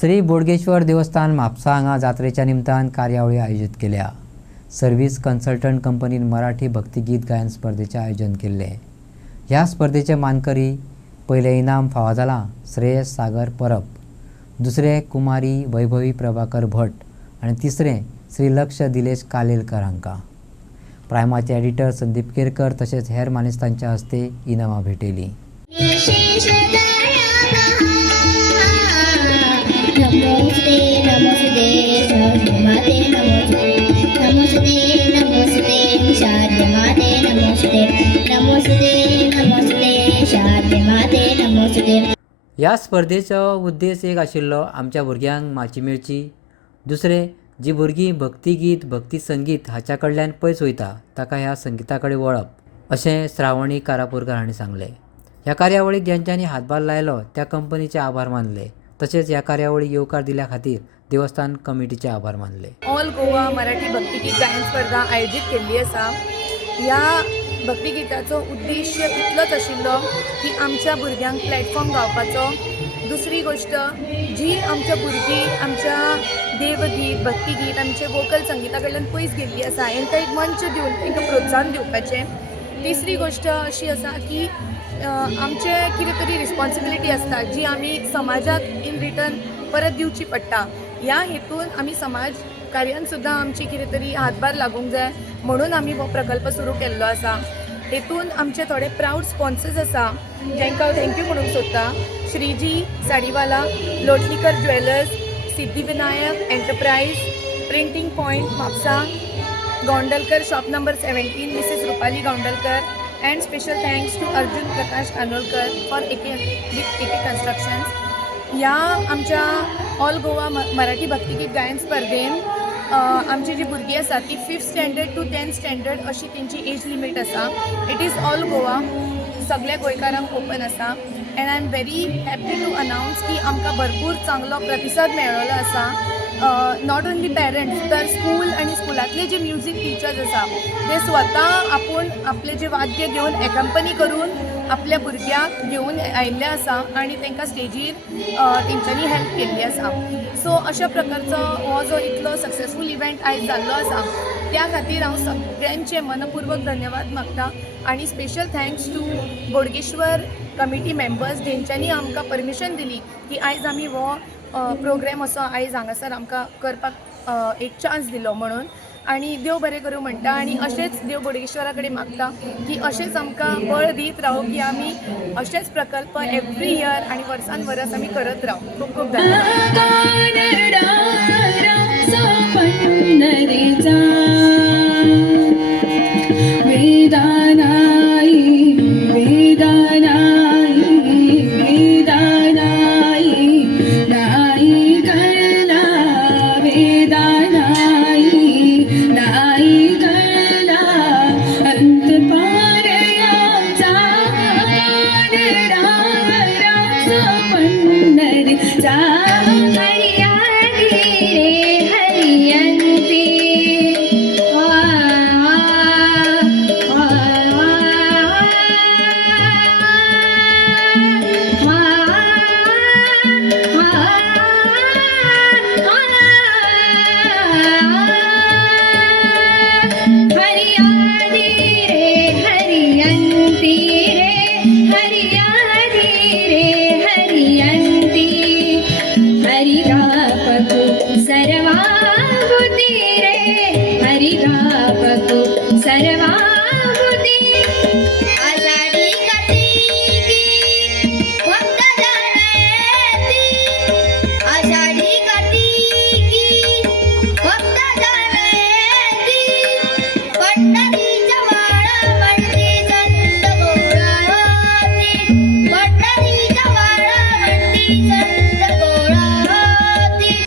श्री बोडगेश्वर देवस्थान म्हापसा हांगा जात्रेच्या निमतान कार्यावळी आयोजीत केल्या। सर्व्हिस कन्सल्टंट कंपनीन मराठी भक्तिगीत गायन स्पर्धेचे आयोजन केले। ह्या स्पर्धेचे मानकरी पहिले इनाम फावो जाला श्रेयस सागर परब, दुसरे कुमारी वैभवी प्रभाकर भट आणि तिसरे श्री लक्ष दिलेश कालेलकर हांकां। प्रायमाचे एडिटर संदीप केरकर तसेच हेर मानेस्तांच्या हस्ते इनामां भेटयलीं। ह्या स्पर्धेचो उद्देश एक आशिल्लो आमच्या भुरग्यांक माची मेळची, दुसरे जी भुरगीं भक्तिगीत भक्ती संगीत हाच्या कडल्यान पयस वयता ताका ह्या संगीता कडेन वळप, अशें श्रावणी कारापुरकार हांणी सांगलें। ह्या कार्यावळीक ज्यांच्यांनी हातभार लायलो त्या कंपनीचे आभार मानले, तशेंच ह्या कार्यावळीक येवकार दिल्या खातीर देवस्थान कमिटीचे आभार मानले। ऑल गोवा मराठी भक्तिगीत गायन स्पर्धा आयोजीत केल्ली आसा। ह्या भक्तिगीताचो उद्देश इतलोच आशिल्लो की आमच्या भुरग्यांक प्लॅटफॉर्म गावपाचो। दुसरी गोष्ट जी आमच्या भुरगीं आमच्या देवगीत भक्तिगीत आमचे वोकल संगीता कडल्यान पयस गेल्ली आसा तांकां एक मंच दिवन तांकां प्रोत्साहन दिवपाचें। तिसरी गोष्ट अशी आसा की आमचे कितें तरी रिस्पॉन्सिबिलिटी आसता जी आमी समाजाक इन रिटर्न परत दिवची पडटा। ह्या हेतून आमी समाज कार्यान सुद्दां आमची कितें तरी हातभार लागूंक जाय म्हणून आमी हो प्रकल्प सुरू केल्लो आसा। हेतून आमचे थोडे प्राऊड स्पॉन्सर्स आसा जांकां थँक्यू म्हणूंक सोदता। Shriji Sadiwala, Lotlikar jewellers, Siddhivinayak enterprise, printing point Mhapsa, Gondalkar shop number 17 Mrs Rupali Gondalkar, and special thanks to Arjun Prakash Kanolkar for AK Constructions। ह्या आमच्या ऑल गोवा मराठी भक्तिगीत गायन स्पर्धेन आमची जी भुरगीं आसा ती 5th standard to 10th standard अशी तेंची एज लिमीट आसा। इट इज ऑल गोवा, सगळ्या गोंयकारांक ओपन आसा। And I am very happy to announce की आमकां भरपूर चांगलो प्रतिसाद मेळ्ळो आसा। नॉट ओन्ली पेरंट्स तर स्कूल आणि स्कुलांतले जे म्युझिक टिचर्स आसा ते स्वता आपूण आपले जे वाद्य घेवन एकंपनी करून आपल्या भुरग्यांक घेवन आयिल्ले आसा आणि तांकां स्टेजीर तेंच्यांनी हेल्प केल्ली आसा। सो अशा प्रकारचो हो जो इतलो सक्सेसफूल इव्हेंट आयज जाल्लो आसा त्या खातीर हांव सगळ्यांचे मनपूर्वक धन्यवाद मागता आणि special thanks to Bodgeshwar committee members जेंच्यांनी आमकां परमिशन दिली की आयज आमी हो प्रोग्राम असो आयज हांगासर आमकां करपाक एक चान्स दिलो म्हणून। आणि देव बरें करूं म्हणटा आणि अशेंच देव बोडगेश्वरा कडेन मागता की अशेंच आमकां बळ दीत रावो की आमी अशेंच प्रकल्प एवरी इयर आणि वर्सान वर्स आमी करत रावू। खूब खूब हरिया